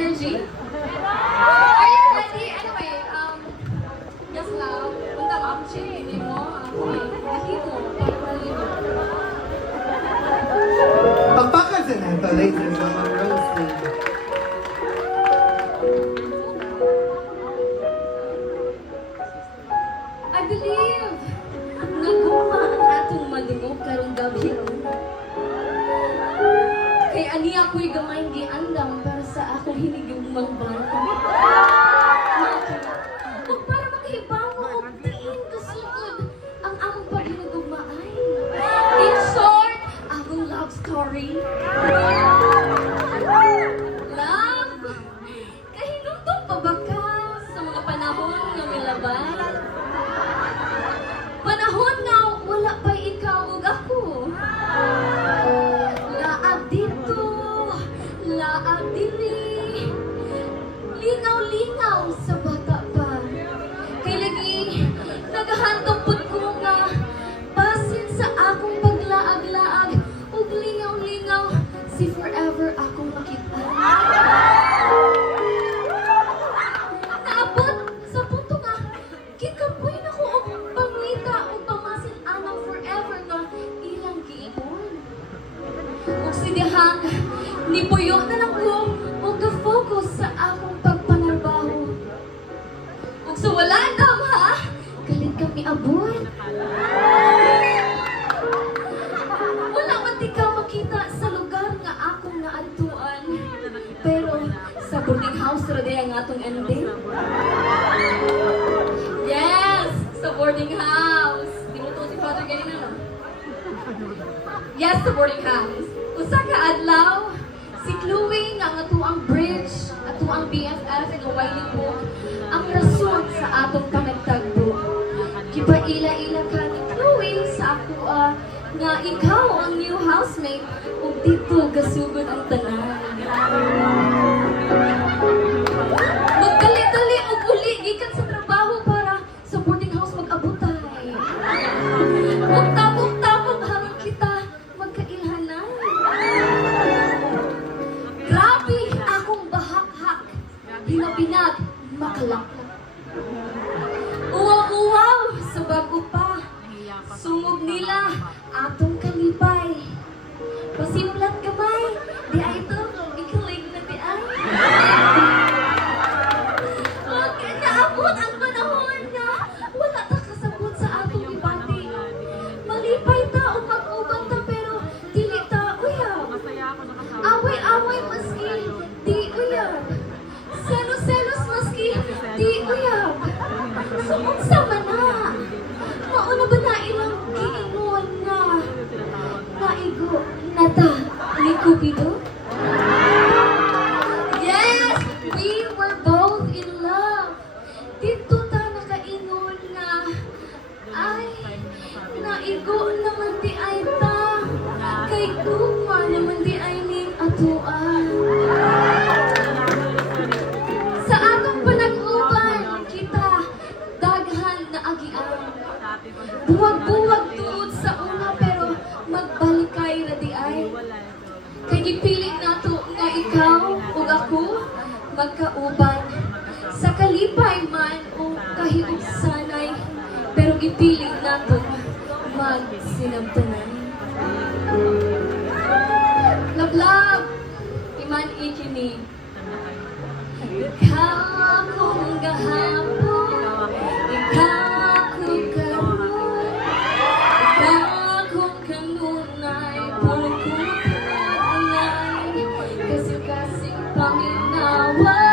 energy? Are you ready? Anyway, just now, untang option ini mo, himo, Pagpakan sa neto, ladies and roasting. I believe naguma ang atong madungog karong gabi. Kay ani ako'y gamay giandam para sa akong hinigugmang bata. Ug para makahibawo og diin kasugod ang among paghinugugmaay. In short, akong love story. Love, kahinumdum pa ba ka sa mga panahon nga milabay? Panahon nga wala pa ikaw ug ako. Laag dito, laag diri. Lingaw-lingaw sa bata pa. Kay lagi nagahantong pud ko nga basin sa akong paglaag-laag ug lingaw-lingaw si forever akong makita. Naabot sa punto nga kikapoy na ko og pangita ug pamasin anang forever nga ilang giingon. Ug sidihang nipuyo na lang ko ug ga-focus sa akong pagpanarbaho. Ug sa wala dam ha, galit kami abot. Wala man di ka makita sa lugar nga akong naadtuan. Pero sa boarding house ra day ang atong ending. Yes, sa boarding house. Di mo to si Father ganina no? Yes, sa boarding house. Usa ka adlaw, si Chloe nga ato ang bridge, ato ang BFF nga wali book, ang rason sa atong panagtagbo. Gipaila-ila ka ni Chloe sa ako nga ikaw ang new housemate ug dito gasugod ang tanan. Magdali-dali og uli gikan sa trabaho para sa boarding house mag-abutay. Ug tabok-tabok hanggang kita magkailhanan. Grabe akong bahak-hak, hinabinag, makalaklak. Uwaw-uwaw sa bago pa, sungog nila atong kalipay. Pasimplat kamay, di ay ito, ikalig na di ay. Okay, naabot ang panahon na wala ta kasabot sa atong ibati. Malipay ta o mag-ubang ta pero dili ta uyab. Away-away maski di uyab. Selos-selos maski di uyab. So, unsa man na? Mauna ba na ilang giingon na naigo na ta ni Cupido? Yes! We were both in love. Dito ta nakaingon na ay, naigo naman di ay ta. Kay kuma naman di ay ning atuan. Sa atong panag-uban, kita daghan na agian. Buwag-buwag tuod sa una pero magbalikay ra di ay. Kay gipili nato nga ikaw ug ako magkauban. Sa kalipay man o kahiugsanay pero gipili nato magsinabtanan. Love, iman ikini. Ikaw akong gahapon, ikaw akong karoon, ikaw akong kanunay, pulong ko kanunay, kasi-kasing paminawa.